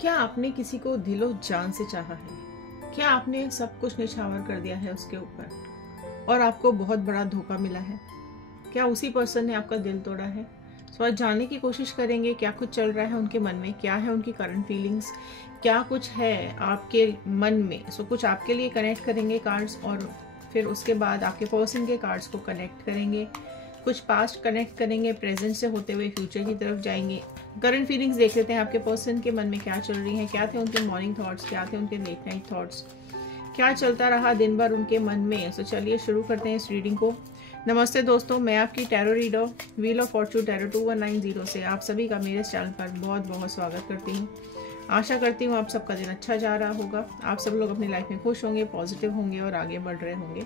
क्या आपने किसी को दिलो जान से चाहा है? क्या आपने सब कुछ निछावर कर दिया है उसके ऊपर और आपको बहुत बड़ा धोखा मिला है? क्या उसी पर्सन ने आपका दिल तोड़ा है? तो आज जानने की कोशिश करेंगे क्या कुछ चल रहा है उनके मन में, क्या है उनकी करंट फीलिंग्स, क्या कुछ है आपके मन में। कुछ आपके लिए कनेक्ट करेंगे कार्ड्स और फिर उसके बाद आपके पर्सन के कार्ड्स को कनेक्ट करेंगे। कुछ पास्ट कनेक्ट करेंगे, प्रेजेंट से होते हुए फ्यूचर की तरफ जाएंगे। करंट फीलिंग्स देख लेते हैं आपके पर्सन के मन में क्या चल रही हैं, क्या थे उनके मॉर्निंग थॉट्स, क्या थे उनके लेट नाइट थॉट्स, क्या चलता रहा दिन भर उनके मन में। चलिए शुरू करते हैं इस रीडिंग को। नमस्ते दोस्तों, मैं आपकी tarot reader wheel of Fortune tarot 2190 से आप सभी का मेरे चैनल पर बहुत बहुत स्वागत करती हूँ। आशा करती हूँ आप सबका दिन अच्छा जा रहा होगा, आप सब लोग अपनी लाइफ में खुश होंगे, पॉजिटिव होंगे और आगे बढ़ रहे होंगे।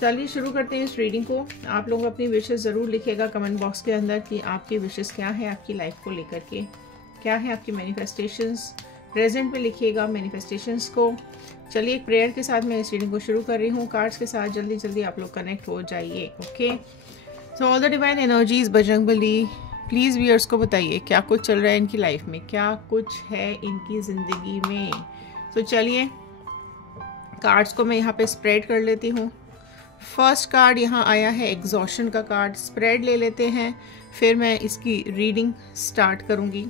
चलिए शुरू करते हैं इस रीडिंग को। आप लोग अपनी विशेष ज़रूर लिखिएगा कमेंट बॉक्स के अंदर कि आपकी विशेष क्या है, आपकी लाइफ को लेकर के क्या है, आपकी मैनिफेस्टेशंस प्रेजेंट में लिखिएगा मैनिफेस्टेशंस को। चलिए एक प्रेयर के साथ मैं इस रीडिंग को शुरू कर रही हूँ। कार्ड्स के साथ जल्दी जल्दी आप लोग कनेक्ट हो जाइए। Okay, so all the divine energies Bajrangbali please viewers को बताइए क्या कुछ चल रहा है इनकी लाइफ में, क्या कुछ है इनकी ज़िंदगी में। चलिए कार्ड्स को मैं यहाँ पे स्प्रेड कर लेती हूँ। फर्स्ट कार्ड यहाँ आया है एग्जॉशन का कार्ड। स्प्रेड ले लेते हैं, फिर मैं इसकी रीडिंग स्टार्ट करूँगी।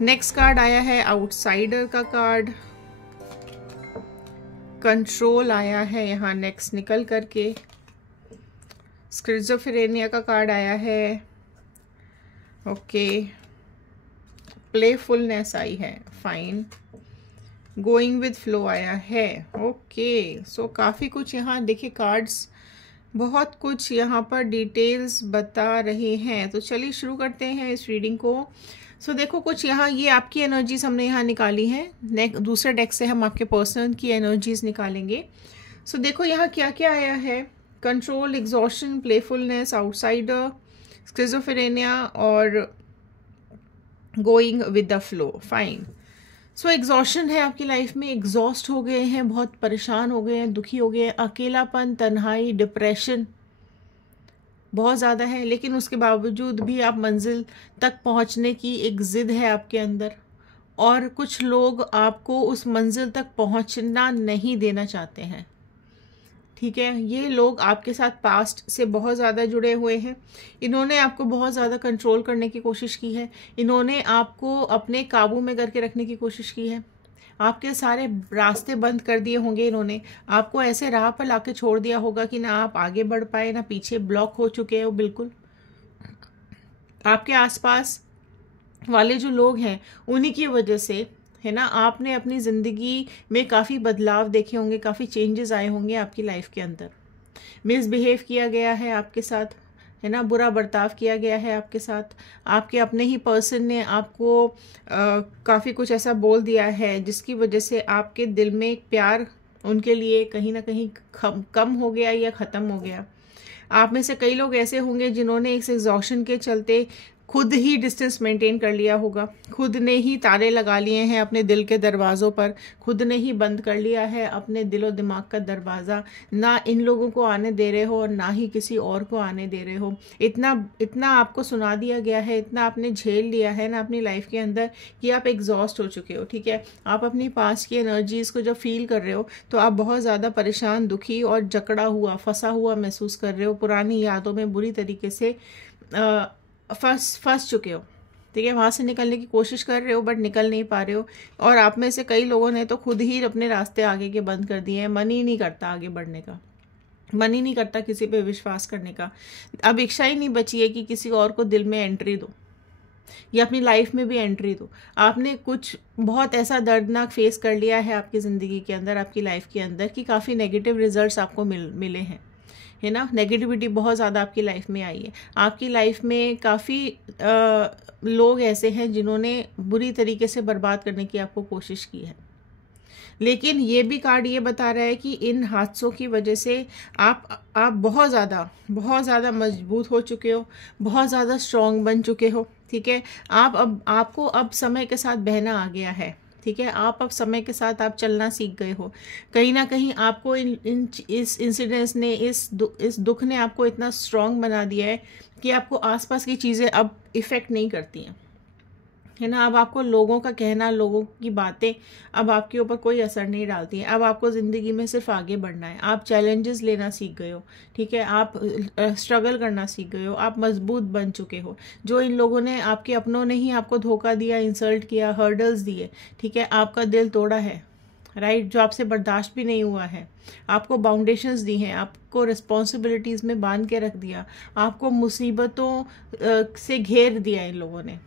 नेक्स्ट कार्ड आया है आउटसाइडर का कार्ड। कंट्रोल आया है यहाँ नेक्स्ट निकल करके। स्किज़ोफ्रेनिया का कार्ड आया है। ओके, प्लेफुलनेस आई है, फाइन। गोइंग विद फ्लो आया है। ओके, काफ़ी कुछ यहाँ देखिए, कार्ड्स बहुत कुछ यहाँ पर डिटेल्स बता रहे हैं। चलिए शुरू करते हैं इस रीडिंग को। देखो कुछ यहाँ ये आपकी एनर्जीज हमने यहाँ निकाली है। दूसरे डेक से हम आपके पर्सन की एनर्जीज निकालेंगे। देखो यहाँ क्या क्या आया है। Control, exhaustion, playfulness, outsider, schizophrenia और going with the flow, fine. Exhaustion है आपकी लाइफ में, एग्जॉस्ट हो गए हैं, बहुत परेशान हो गए हैं, दुखी हो गए हैं, अकेलापन, तन्हाई, डिप्रेशन बहुत ज़्यादा है, लेकिन उसके बावजूद भी आप मंजिल तक पहुंचने की एक ज़िद है आपके अंदर और कुछ लोग आपको उस मंजिल तक पहुंचना नहीं देना चाहते हैं। ठीक है, ये लोग आपके साथ पास्ट से बहुत ज़्यादा जुड़े हुए हैं। इन्होंने आपको बहुत ज़्यादा कंट्रोल करने की कोशिश की है, इन्होंने आपको अपने काबू में करके रखने की कोशिश की है, आपके सारे रास्ते बंद कर दिए होंगे इन्होंने, आपको ऐसे राह पर लाके छोड़ दिया होगा कि ना आप आगे बढ़ पाए ना पीछे, ब्लॉक हो चुके हो बिल्कुल। आपके आसपास वाले जो लोग हैं उन्हीं की वजह से है ना, आपने अपनी ज़िंदगी में काफ़ी बदलाव देखे होंगे, काफ़ी चेंजेस आए होंगे आपकी लाइफ के अंदर। मिसबिहेव किया गया है आपके साथ, है ना, बुरा बर्ताव किया गया है आपके साथ। आपके अपने ही पर्सन ने आपको काफ़ी कुछ ऐसा बोल दिया है जिसकी वजह से आपके दिल में एक प्यार उनके लिए कहीं ना कहीं कम हो गया या ख़त्म हो गया। आप में से कई लोग ऐसे होंगे जिन्होंने इस एग्जॉशन के चलते खुद ही डिस्टेंस मेंटेन कर लिया होगा, खुद ने ही ताले लगा लिए हैं अपने दिल के दरवाज़ों पर, खुद ने ही बंद कर लिया है अपने दिलो दिमाग का दरवाज़ा। ना इन लोगों को आने दे रहे हो और ना ही किसी और को आने दे रहे हो। इतना आपको सुना दिया गया है, इतना आपने झेल लिया है ना अपनी लाइफ के अंदर कि आप एग्जॉस्ट हो चुके हो। ठीक है, आप अपनी पास्ट की एनर्जीज़ को जब फील कर रहे हो तो आप बहुत ज़्यादा परेशान, दुखी और जकड़ा हुआ, फंसा हुआ महसूस कर रहे हो। पुरानी यादों में बुरी तरीके से फंस चुके हो। ठीक है, वहाँ से निकलने की कोशिश कर रहे हो बट निकल नहीं पा रहे हो। और आप में से कई लोगों ने तो खुद ही अपने रास्ते आगे के बंद कर दिए हैं। मन ही नहीं करता आगे बढ़ने का, मन ही नहीं करता किसी पे विश्वास करने का। अब इच्छा ही नहीं बची है कि किसी और को दिल में एंट्री दो या अपनी लाइफ में भी एंट्री दो। आपने कुछ बहुत ऐसा दर्दनाक फेस कर लिया है आपकी ज़िंदगी के अंदर, आपकी लाइफ के अंदर कि काफ़ी नेगेटिव रिजल्ट्स आपको मिले हैं, है ना। नेगेटिविटी बहुत ज़्यादा आपकी लाइफ में आई है। आपकी लाइफ में काफ़ी लोग ऐसे हैं जिन्होंने बुरी तरीके से बर्बाद करने की आपको कोशिश की है, लेकिन ये भी कार्ड ये बता रहा है कि इन हादसों की वजह से आप बहुत ज़्यादा मजबूत हो चुके हो, बहुत ज़्यादा स्ट्रॉन्ग बन चुके हो। ठीक है, आपको अब समय के साथ बहना आ गया है। ठीक है, आप अब समय के साथ आप चलना सीख गए हो। कहीं ना कहीं आपको इस इंसिडेंस ने, इस दुख ने आपको इतना स्ट्रॉन्ग बना दिया है कि आपको आसपास की चीज़ें अब इफ़ेक्ट नहीं करती हैं। है ना। अब आपको लोगों का कहना, लोगों की बातें अब आपके ऊपर कोई असर नहीं डालती हैं। अब आपको ज़िंदगी में सिर्फ आगे बढ़ना है। आप चैलेंजेस लेना सीख गए हो, ठीक है, आप स्ट्रगल करना सीख गए हो, आप मजबूत बन चुके हो। जो इन लोगों ने, आपके अपनों ने ही आपको धोखा दिया, इंसल्ट किया, हर्डल्स दिए, ठीक है, आपका दिल तोड़ा है, राइट, जो आपसे बर्दाश्त भी नहीं हुआ है, आपको बाउंडेशंस दी हैं, आपको रिस्पॉन्सिबिलिटीज़ में बांध के रख दिया, आपको मुसीबतों से घेर दिया इन लोगों ने।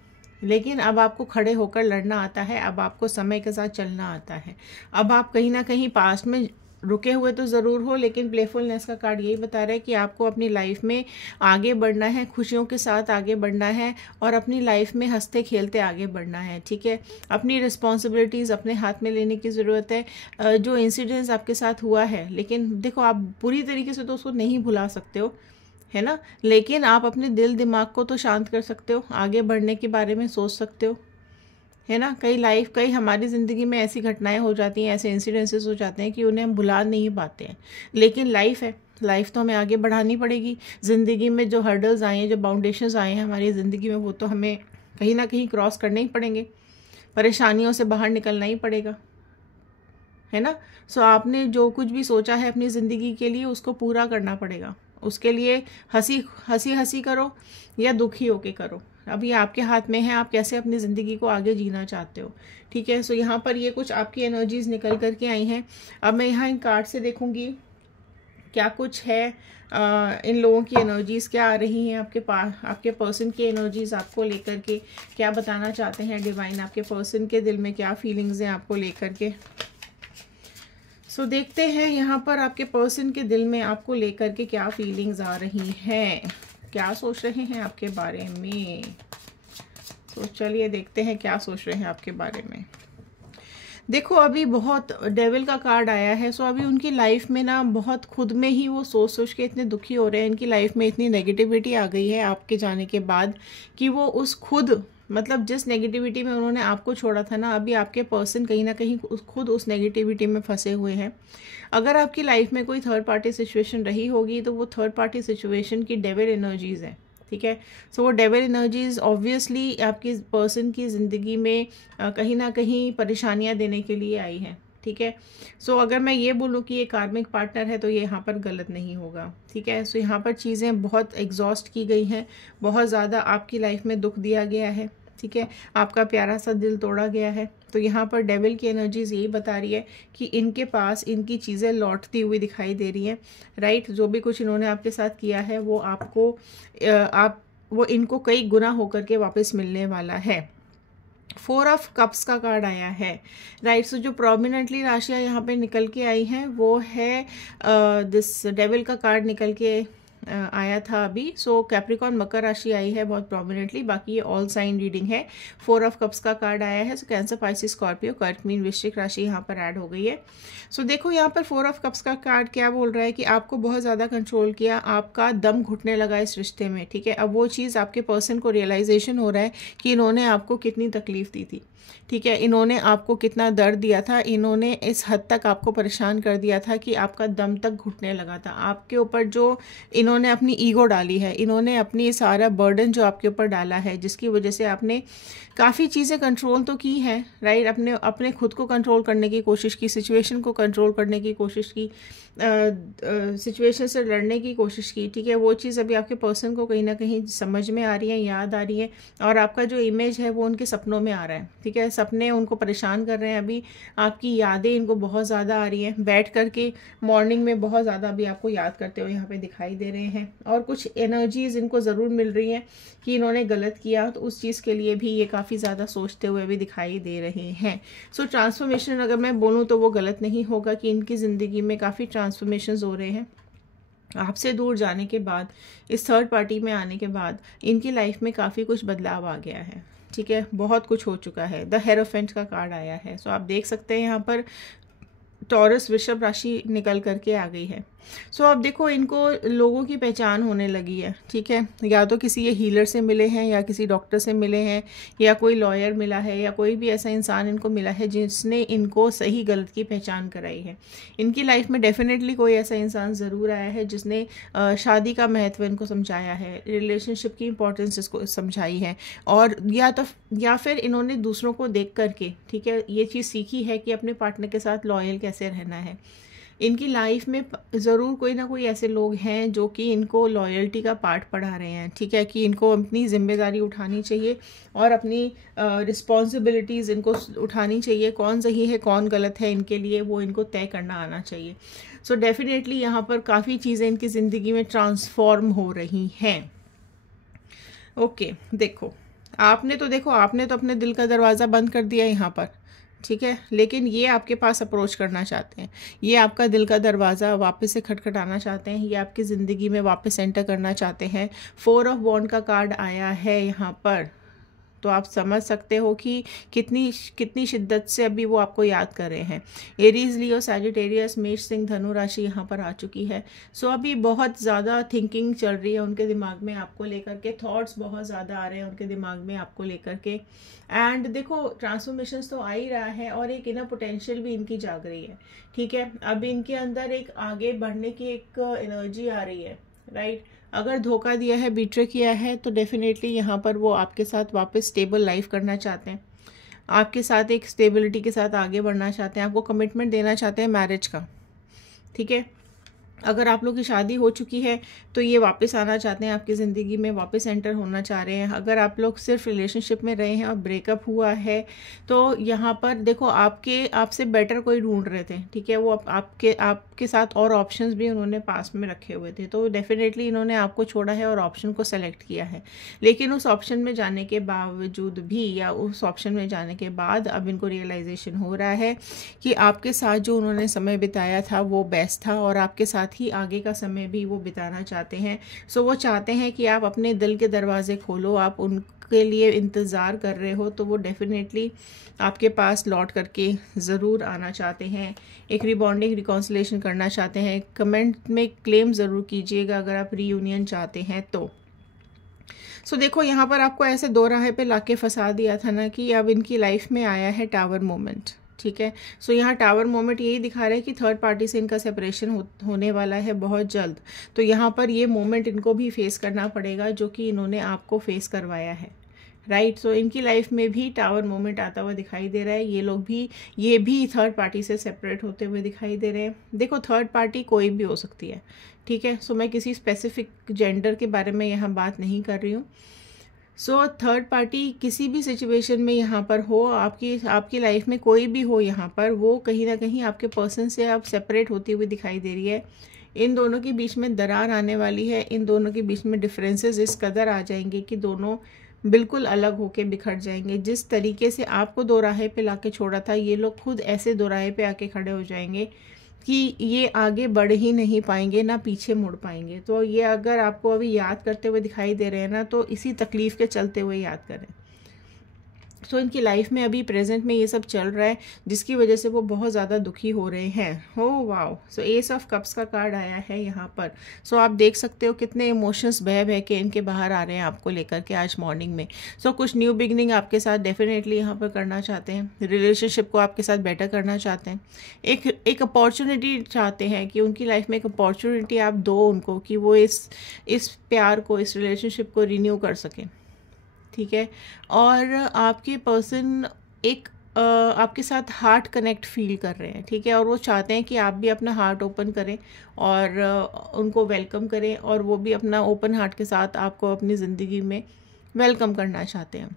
लेकिन अब आपको खड़े होकर लड़ना आता है, अब आपको समय के साथ चलना आता है। अब आप कहीं ना कहीं पास्ट में रुके हुए तो ज़रूर हो, लेकिन प्लेफुलनेस का कार्ड यही बता रहा है कि आपको अपनी लाइफ में आगे बढ़ना है, खुशियों के साथ आगे बढ़ना है और अपनी लाइफ में हंसते खेलते आगे बढ़ना है, ठीक है। अपनी रिस्पॉन्सिबिलिटीज़ अपने हाथ में लेने की ज़रूरत है। जो इंसिडेंट्स आपके साथ हुआ है, लेकिन देखो आप पूरी तरीके से तो उसको नहीं भुला सकते हो, है ना, लेकिन आप अपने दिल दिमाग को तो शांत कर सकते हो, आगे बढ़ने के बारे में सोच सकते हो, है ना। कई हमारी ज़िंदगी में ऐसी घटनाएं हो जाती हैं, ऐसे इंसिडेंसेस हो जाते हैं कि उन्हें हम भुला नहीं पाते हैं, लेकिन लाइफ है, लाइफ तो हमें आगे बढ़ानी पड़ेगी। ज़िंदगी में जो हर्डल्स आए हैं, जो बाउंडेशंस आए हैं हमारी ज़िंदगी में, वो तो हमें कहीं ना कहीं क्रॉस करने ही पड़ेंगे, परेशानियों से बाहर निकलना ही पड़ेगा, है ना। सो आपने जो कुछ भी सोचा है अपनी ज़िंदगी के लिए, उसको पूरा करना पड़ेगा। उसके लिए हंसी करो या दुखी होके करो, अभी आपके हाथ में है आप कैसे अपनी ज़िंदगी को आगे जीना चाहते हो, ठीक है। सो यहाँ पर ये कुछ आपकी एनर्जीज़ निकल करके आई हैं। अब मैं यहाँ इन कार्ड से देखूँगी क्या कुछ है, इन लोगों की एनर्जीज़ क्या आ रही हैं आपके पास, आपके पर्सन की एनर्जीज़ आपको लेकर के क्या बताना चाहते हैं डिवाइन, आपके पर्सन के दिल में क्या फीलिंग्स हैं आपको लेकर के। सो देखते हैं यहाँ पर आपके पर्सन के दिल में आपको लेकर के क्या फीलिंग्स आ रही हैं, क्या सोच रहे हैं आपके बारे में। तो चलिए देखते हैं क्या सोच रहे हैं आपके बारे में। देखो अभी बहुत डेविल का कार्ड आया है। सो अभी उनकी लाइफ में ना बहुत खुद में ही वो सोच सोच के इतने दुखी हो रहे हैं, इनकी लाइफ में इतनी नेगेटिविटी आ गई है आपके जाने के बाद कि वो उस खुद मतलब जिस नेगेटिविटी में उन्होंने आपको छोड़ा था ना, अभी आपके पर्सन कहीं ना कहीं खुद उस नेगेटिविटी में फंसे हुए हैं। अगर आपकी लाइफ में कोई थर्ड पार्टी सिचुएशन रही होगी तो वो थर्ड पार्टी सिचुएशन की डेविल एनर्जीज है, ठीक है। सो वो डेविल एनर्जीज ऑब्वियसली आपकी पर्सन की ज़िंदगी में कहीं ना कहीं परेशानियां देने के लिए आई हैं, ठीक है। सो अगर मैं ये बोलूँ कि ये कार्मिक पार्टनर है तो ये यहाँ पर गलत नहीं होगा, ठीक है। सो यहाँ पर चीज़ें बहुत एग्जॉस्ट की गई हैं, बहुत ज़्यादा आपकी लाइफ में दुख दिया गया है, ठीक है, आपका प्यारा सा दिल तोड़ा गया है। तो यहाँ पर डेविल की एनर्जीज यही बता रही है कि इनके पास इनकी चीज़ें लौटती हुई दिखाई दे रही हैं, राइट। जो भी कुछ इन्होंने आपके साथ किया है वो आपको वो इनको कई गुना होकर के वापस मिलने वाला है। 4 ऑफ कप्स का कार्ड आया है, राइट। सो जो प्रोमिनेंटली राशियाँ यहाँ पे निकल के आई हैं वो है दिस डेविल का कार्ड निकल के आया था अभी। सो कैप्रिकॉर्न मकर राशि आई है बहुत प्रोमिनेंटली, बाकी ये ऑल साइन रीडिंग है। 4 ऑफ कप्स का कार्ड आया है। सो कैंसर, पाइसिस, स्कॉर्पियो, कर्क, मीन, वृश्चिक राशि यहाँ पर ऐड हो गई है। सो देखो यहाँ पर 4 ऑफ कप्स का कार्ड क्या बोल रहा है कि आपको बहुत ज़्यादा कंट्रोल किया, आपका दम घुटने लगा इस रिश्ते में, ठीक है। अब वो चीज़ आपके पर्सन को रियलाइजेशन हो रहा है कि इन्होंने आपको कितनी तकलीफ दी थी, ठीक है, इन्होंने आपको कितना दर्द दिया था, इन्होंने इस हद तक आपको परेशान कर दिया था कि आपका दम तक घुटने लगा था। आपके ऊपर जो इन्होंने अपनी ईगो डाली है, इन्होंने अपनी सारा बर्डन जो आपके ऊपर डाला है, जिसकी वजह से आपने काफ़ी चीज़ें कंट्रोल तो की हैं, राइट। अपने खुद को कंट्रोल करने की कोशिश की, सिचुएशन को कंट्रोल करने की कोशिश की, सिचुएशन से लड़ने की कोशिश की, ठीक है। वो चीज़ अभी आपके पर्सन को कहीं ना कहीं समझ में आ रही है, याद आ रही है, और आपका जो इमेज है वो उनके सपनों में आ रहा है, ठीक है। सपने उनको परेशान कर रहे हैं, अभी आपकी यादें इनको बहुत ज़्यादा आ रही हैं, बैठ करके मॉर्निंग में बहुत ज़्यादा अभी आपको याद करते हुए यहाँ पे दिखाई दे रहे हैं। और कुछ एनर्जीज इनको ज़रूर मिल रही हैं कि इन्होंने गलत किया, तो उस चीज़ के लिए भी ये काफ़ी ज़्यादा सोचते हुए भी दिखाई दे रहे हैं। सो ट्रांसफॉर्मेशन अगर मैं बोलूँ तो वो गलत नहीं होगा कि इनकी ज़िंदगी में काफ़ी ट्रांसफॉर्मेशंस हो रहे हैं। आपसे दूर जाने के बाद, इस थर्ड पार्टी में आने के बाद इनकी लाइफ में काफ़ी कुछ बदलाव आ गया है, ठीक है, बहुत कुछ हो चुका है। द हेरोफेंट का कार्ड आया है। सो आप देख सकते हैं यहाँ पर टॉरस वृषभ राशि निकल करके आ गई है। सो अब देखो इनको लोगों की पहचान होने लगी है, ठीक है, या तो किसी ये हीलर से मिले हैं या किसी डॉक्टर से मिले हैं या कोई लॉयर मिला है या कोई भी ऐसा इंसान इनको मिला है जिसने इनको सही गलत की पहचान कराई है। इनकी लाइफ में डेफिनेटली कोई ऐसा इंसान ज़रूर आया है जिसने शादी का महत्व इनको समझाया है, रिलेशनशिप की इंपॉर्टेंस इसको समझाई है, और या फिर इन्होंने दूसरों को देख करके, ठीक है, ये चीज़ सीखी है कि अपने पार्टनर के साथ लॉयल कैसे रहना है। इनकी लाइफ में ज़रूर कोई ना कोई ऐसे लोग हैं जो कि इनको लॉयल्टी का पाठ पढ़ा रहे हैं, ठीक है, कि इनको अपनी जिम्मेदारी उठानी चाहिए और अपनी रिस्पॉन्सिबिलिटीज़ इनको उठानी चाहिए। कौन सही है कौन गलत है इनके लिए वो इनको तय करना आना चाहिए। सो डेफिनेटली यहाँ पर काफ़ी चीज़ें इनकी ज़िंदगी में ट्रांसफॉर्म हो रही हैं। ओके, आपने तो अपने दिल का दरवाज़ा बंद कर दिया यहाँ पर, ठीक है, लेकिन ये आपके पास अप्रोच करना चाहते हैं, ये आपका दिल का दरवाज़ा वापस से खटखटाना चाहते हैं, ये आपकी ज़िंदगी में वापस एंटर करना चाहते हैं। 4 ऑफ वॉन्ड का कार्ड आया है यहाँ पर, तो आप समझ सकते हो कि कितनी शिद्दत से अभी वो आपको याद कर रहे हैं। एरीज, लियो, सैजिटेरियस, मेष, सिंह, धनु राशि यहाँ पर आ चुकी है। सो अभी बहुत ज़्यादा थिंकिंग चल रही है उनके दिमाग में आपको लेकर के, थॉट्स बहुत ज़्यादा आ रहे हैं उनके दिमाग में आपको लेकर के। एंड देखो ट्रांसफॉर्मेशंस तो आ ही रहा है और एक इनर पोटेंशियल भी इनकी जाग रही है, ठीक है। अब इनके अंदर एक आगे बढ़ने की एक एनर्जी आ रही है, राइट। अगर धोखा दिया है, बीट्रे किया है, तो डेफिनेटली यहाँ पर वो आपके साथ वापस स्टेबल लाइफ करना चाहते हैं, आपके साथ एक स्टेबिलिटी के साथ आगे बढ़ना चाहते हैं, आपको कमिटमेंट देना चाहते हैं मैरिज का, ठीक है। अगर आप लोग की शादी हो चुकी है तो ये वापस आना चाहते हैं आपकी ज़िंदगी में, वापस एंटर होना चाह रहे हैं। अगर आप लोग सिर्फ रिलेशनशिप में रहे हैं और ब्रेकअप हुआ है तो यहाँ पर देखो आपसे बेटर कोई ढूंढ रहे थे, ठीक है, वो आपके साथ और ऑप्शंस भी उन्होंने पास में रखे हुए थे, तो डेफिनेटली इन्होंने आपको छोड़ा है और ऑप्शन को सेलेक्ट किया है। लेकिन उस ऑप्शन में जाने के बावजूद भी या उस ऑप्शन में जाने के बाद अब इनको रियलाइजेशन हो रहा है कि आपके साथ जो उन्होंने समय बिताया था वो बेस्ट था और आपके साथ ही आगे का समय भी वो बिताना चाहते हैं। सो वो चाहते हैं कि आप अपने दिल के दरवाजे खोलो, आप उनके लिए इंतज़ार कर रहे हो तो वो डेफिनेटली आपके पास लौट करके ज़रूर आना चाहते हैं, एक रिबॉन्डिंग रिकॉन्सिलेशन करना चाहते हैं। कमेंट में क्लेम ज़रूर कीजिएगा अगर आप रीयूनियन चाहते हैं तो। सो देखो यहाँ पर आपको ऐसे दो राह पे लाके फंसा दिया था ना कि अब इनकी लाइफ में आया है टावर मोमेंट, ठीक है। सो यहाँ टावर मोमेंट यही दिखा रहा है कि थर्ड पार्टी से इनका सेपरेशन होने वाला है बहुत जल्द। तो यहाँ पर ये मोमेंट इनको भी फेस करना पड़ेगा जो कि इन्होंने आपको फेस करवाया है, राइट। सो इनकी लाइफ में भी टावर मोमेंट आता हुआ दिखाई दे रहा है। ये भी थर्ड पार्टी से सेपरेट होते हुए दिखाई दे रहे हैं। देखो थर्ड पार्टी कोई भी हो सकती है, ठीक है। सो मैं किसी स्पेसिफिक जेंडर के बारे में यहाँ बात नहीं कर रही हूँ। सो थर्ड पार्टी किसी भी सिचुएशन में यहाँ पर हो, आपकी लाइफ में कोई भी हो, यहाँ पर वो कहीं ना कहीं आपके पर्सन से आप सेपरेट होती हुई दिखाई दे रही है। इन दोनों के बीच में दरार आने वाली है, इन दोनों के बीच में डिफरेंसेस इस कदर आ जाएंगे कि दोनों बिल्कुल अलग होके बिखर जाएंगे। जिस तरीके से आपको दो राहे पे लाके छोड़ा था, ये लोग खुद ऐसे दो राहे पे आके खड़े हो जाएंगे कि ये आगे बढ़ ही नहीं पाएंगे, ना पीछे मुड़ पाएंगे। तो ये अगर आपको अभी याद करते हुए दिखाई दे रहे हैं ना, तो इसी तकलीफ़ के चलते हुए याद करें। सो इनकी लाइफ में अभी प्रेजेंट में ये सब चल रहा है जिसकी वजह से वो बहुत ज़्यादा दुखी हो रहे हैं। हो wow, so S of cups का कार्ड आया है यहाँ पर। सो आप देख सकते हो कितने इमोशंस बह बह के इनके बाहर आ रहे हैं आपको लेकर के आज मॉर्निंग में। सो कुछ न्यू बिगनिंग आपके साथ डेफिनेटली यहाँ पर करना चाहते हैं, रिलेशनशिप को आपके साथ बेटर करना चाहते हैं, एक अपॉर्चुनिटी चाहते हैं कि उनकी लाइफ में एक अपॉर्चुनिटी आप दो उनको कि वो इस प्यार को, इस रिलेशनशिप को रिन्यू कर सकें, ठीक है। और आपके पर्सन एक आपके साथ हार्ट कनेक्ट फील कर रहे हैं, ठीक है, और वो चाहते हैं कि आप भी अपना हार्ट ओपन करें और उनको वेलकम करें और वो भी अपना ओपन हार्ट के साथ आपको अपनी ज़िंदगी में वेलकम करना चाहते हैं,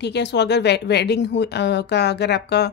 ठीक है। सो अगर वेडिंग का अगर आपका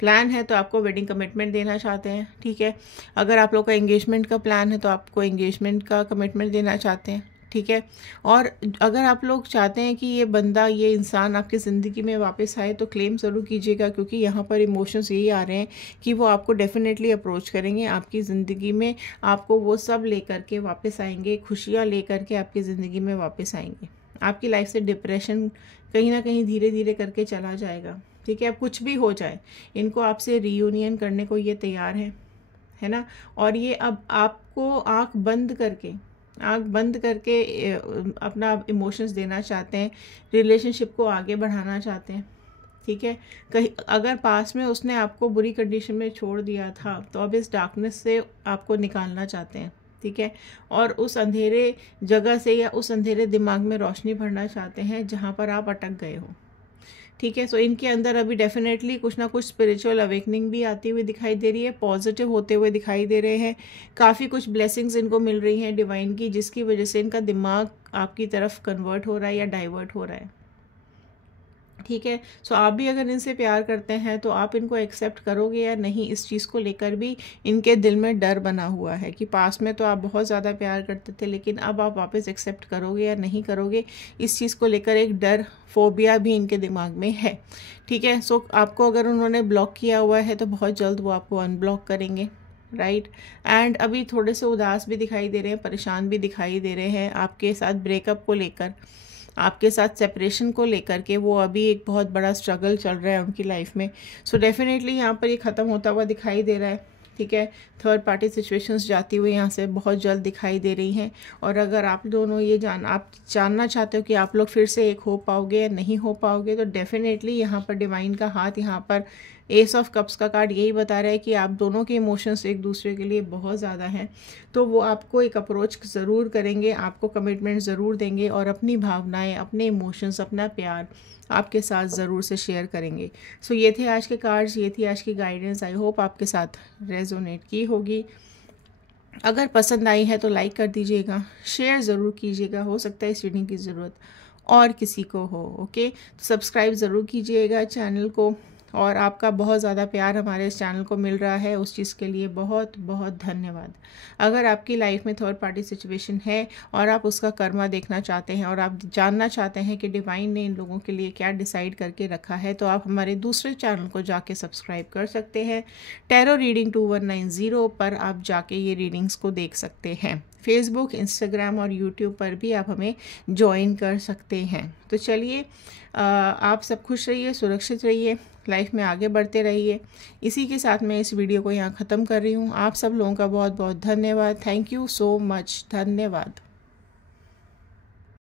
प्लान है तो आपको वेडिंग कमिटमेंट देना चाहते हैं, ठीक है। अगर आप लोग का एंगेजमेंट का प्लान है तो आपको एंगेजमेंट का कमिटमेंट देना चाहते हैं, ठीक है। और अगर आप लोग चाहते हैं कि ये बंदा, ये इंसान आपकी ज़िंदगी में वापस आए तो क्लेम ज़रूर कीजिएगा, क्योंकि यहाँ पर इमोशंस यही आ रहे हैं कि वो आपको डेफिनेटली अप्रोच करेंगे आपकी ज़िंदगी में, आपको वो सब लेकर के वापस आएंगे, खुशियाँ लेकर के आपकी ज़िंदगी में वापस आएंगे। आपकी लाइफ से डिप्रेशन कहीं ना कहीं धीरे धीरे करके चला जाएगा, ठीक है। अब कुछ भी हो जाए, इनको आपसे रीयूनियन करने को ये तैयार हैं, है ना। और ये अब आपको आंख बंद करके अपना इमोशंस देना चाहते हैं, रिलेशनशिप को आगे बढ़ाना चाहते हैं, ठीक है। कहीं अगर पास में उसने आपको बुरी कंडीशन में छोड़ दिया था तो अब इस डार्कनेस से आपको निकालना चाहते हैं, ठीक है। और उस अंधेरे जगह से या उस अंधेरे दिमाग में रोशनी भरना चाहते हैं जहाँ पर आप अटक गए हो, ठीक है। सो इनके अंदर अभी डेफिनेटली कुछ ना कुछ स्पिरिचुअल अवेकनिंग भी आती हुई दिखाई दे रही है, पॉजिटिव होते हुए दिखाई दे रहे हैं, काफ़ी कुछ ब्लेसिंग्स इनको मिल रही हैं डिवाइन की, जिसकी वजह से इनका दिमाग आपकी तरफ कन्वर्ट हो रहा है या डाइवर्ट हो रहा है, ठीक है। सो आप भी अगर इनसे प्यार करते हैं तो आप इनको एक्सेप्ट करोगे या नहीं, इस चीज़ को लेकर भी इनके दिल में डर बना हुआ है कि पास में तो आप बहुत ज़्यादा प्यार करते थे लेकिन अब आप वापस एक्सेप्ट करोगे या नहीं करोगे, इस चीज़ को लेकर एक डर, फोबिया भी इनके दिमाग में है, ठीक है। सो आपको अगर उन्होंने ब्लॉक किया हुआ है तो बहुत जल्द वो आपको अनब्लॉक करेंगे, राइट। एंड अभी थोड़े से उदास भी दिखाई दे रहे हैं, परेशान भी दिखाई दे रहे हैं आपके साथ ब्रेकअप को लेकर, आपके साथ सेपरेशन को लेकर के वो अभी एक बहुत बड़ा स्ट्रगल चल रहा है उनकी लाइफ में। सो डेफिनेटली यहाँ पर ये ख़त्म होता हुआ दिखाई दे रहा है, ठीक है। थर्ड पार्टी सिचुएशंस जाती हुई यहाँ से बहुत जल्द दिखाई दे रही हैं। और अगर आप दोनों आप जानना चाहते हो कि आप लोग फिर से एक हो पाओगे या नहीं हो पाओगे, तो डेफिनेटली यहाँ पर डिवाइन का हाथ, यहाँ पर एस ऑफ कप्स का कार्ड यही बता रहा है कि आप दोनों के इमोशंस एक दूसरे के लिए बहुत ज़्यादा हैं, तो वो आपको एक अप्रोच ज़रूर करेंगे, आपको कमिटमेंट ज़रूर देंगे और अपनी भावनाएं, अपने इमोशंस, अपना प्यार आपके साथ ज़रूर से शेयर करेंगे। सो ये थे आज के कार्ड्स, ये थी आज की गाइडेंस। आई होप आपके साथ रेजोनेट की होगी। अगर पसंद आई है तो लाइक कर दीजिएगा, शेयर ज़रूर कीजिएगा, हो सकता है इस रीडिंग की ज़रूरत और किसी को हो, ओके। तो सब्सक्राइब ज़रूर कीजिएगा चैनल को, और आपका बहुत ज़्यादा प्यार हमारे इस चैनल को मिल रहा है, उस चीज़ के लिए बहुत बहुत धन्यवाद। अगर आपकी लाइफ में थर्ड पार्टी सिचुएशन है और आप उसका कर्मा देखना चाहते हैं और आप जानना चाहते हैं कि डिवाइन ने इन लोगों के लिए क्या डिसाइड करके रखा है, तो आप हमारे दूसरे चैनल को जाके सब्सक्राइब कर सकते हैं। टैरो रीडिंग 2190 पर आप जाके ये रीडिंग्स को देख सकते हैं। फेसबुक, इंस्टाग्राम और यूट्यूब पर भी आप हमें ज्वाइन कर सकते हैं। तो चलिए, आप सब खुश रहिए, सुरक्षित रहिए, लाइफ में आगे बढ़ते रहिए। इसी के साथ मैं इस वीडियो को यहाँ ख़त्म कर रही हूँ। आप सब लोगों का बहुत बहुत धन्यवाद। Thank you so much. धन्यवाद।